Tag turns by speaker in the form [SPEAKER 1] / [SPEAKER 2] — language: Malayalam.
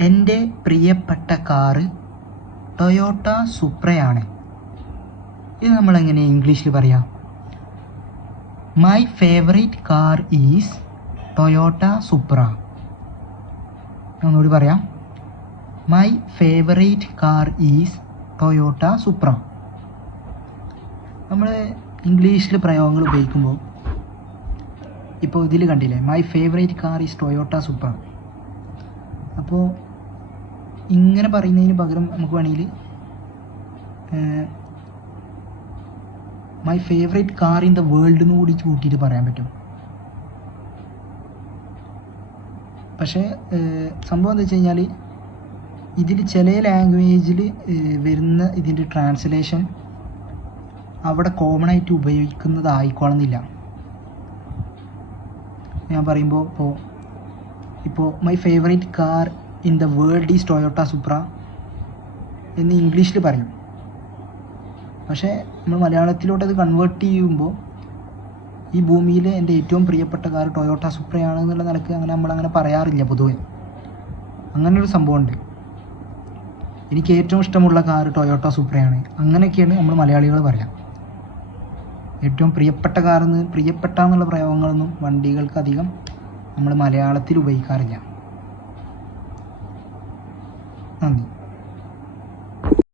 [SPEAKER 1] എന്റെ പ്രിയപ്പെട്ട കാറ് ടൊയോട്ട സുപ്രയാണ് ഇത് നമ്മളെങ്ങനെ ഇംഗ്ലീഷിൽ പറയാം? My favourite car is Toyota Supra ഒന്നുകൂടി പറയാം. My favourite car is Toyota Supra നമ്മൾ ഇംഗ്ലീഷിൽ പ്രയോഗങ്ങൾ ഉപയോഗിക്കുമ്പോൾ ഇപ്പോൾ ഇതിൽ കണ്ടില്ലേ? My favourite car is Toyota Supra അപ്പോൾ ഇങ്ങനെ പറയുന്നതിന് പകരം നമുക്ക് വേണമെങ്കിൽ my favourite car in the world എന്ന് കൂടി കൂട്ടിയിട്ട് പറയാൻ പറ്റും. പക്ഷേ സംഭവം എന്താ വെച്ച് കഴിഞ്ഞാൽ ഇതിൽ ചില ലാംഗ്വേജിൽ വരുന്ന ഇതിന്റെ ട്രാൻസ്ലേഷൻ അവിടെ കോമൺ ആയിട്ട് ഉപയോഗിക്കുന്നതായിക്കോളുന്നില്ല. ഞാൻ പറയുമ്പോൾ ഇപ്പോൾ ഇപ്പോൾ my favourite car in the world is Toyota Supra എന്ന് ഇംഗ്ലീഷിൽ പറയും. പക്ഷേ നമ്മൾ മലയാളത്തിലോട്ട് അത് കൺവേർട്ട് ചെയ്യുമ്പോൾ ഈ ഭൂമിയിലെ എന്റെ ഏറ്റവും പ്രിയപ്പെട്ട കാർ ടൊയോട്ട സുപ്രയാണ് എന്നുള്ള നിലയ്ക്ക് അങ്ങനെ നമ്മളങ്ങനെ പറയാറില്ല പൊതുവെ. അങ്ങനെ ഒരു സംഭവമുണ്ട്. എനിക്ക് ഏറ്റവും ഇഷ്ടമുള്ള കാർ ടൊയോട്ട സുപ്രയാണ് അങ്ങനെയൊക്കെയാണ് നമ്മൾ മലയാളികൾ പറയാം. ഏറ്റവും പ്രിയപ്പെട്ട കാർ എന്ന് പ്രിയപ്പെട്ട എന്നുള്ള പ്രയോഗങ്ങളൊന്നും വണ്ടികൾക്ക് അധികം നമ്മൾ മലയാളത്തിൽ ഉപയോഗിക്കാറില്ല. നന്ദി.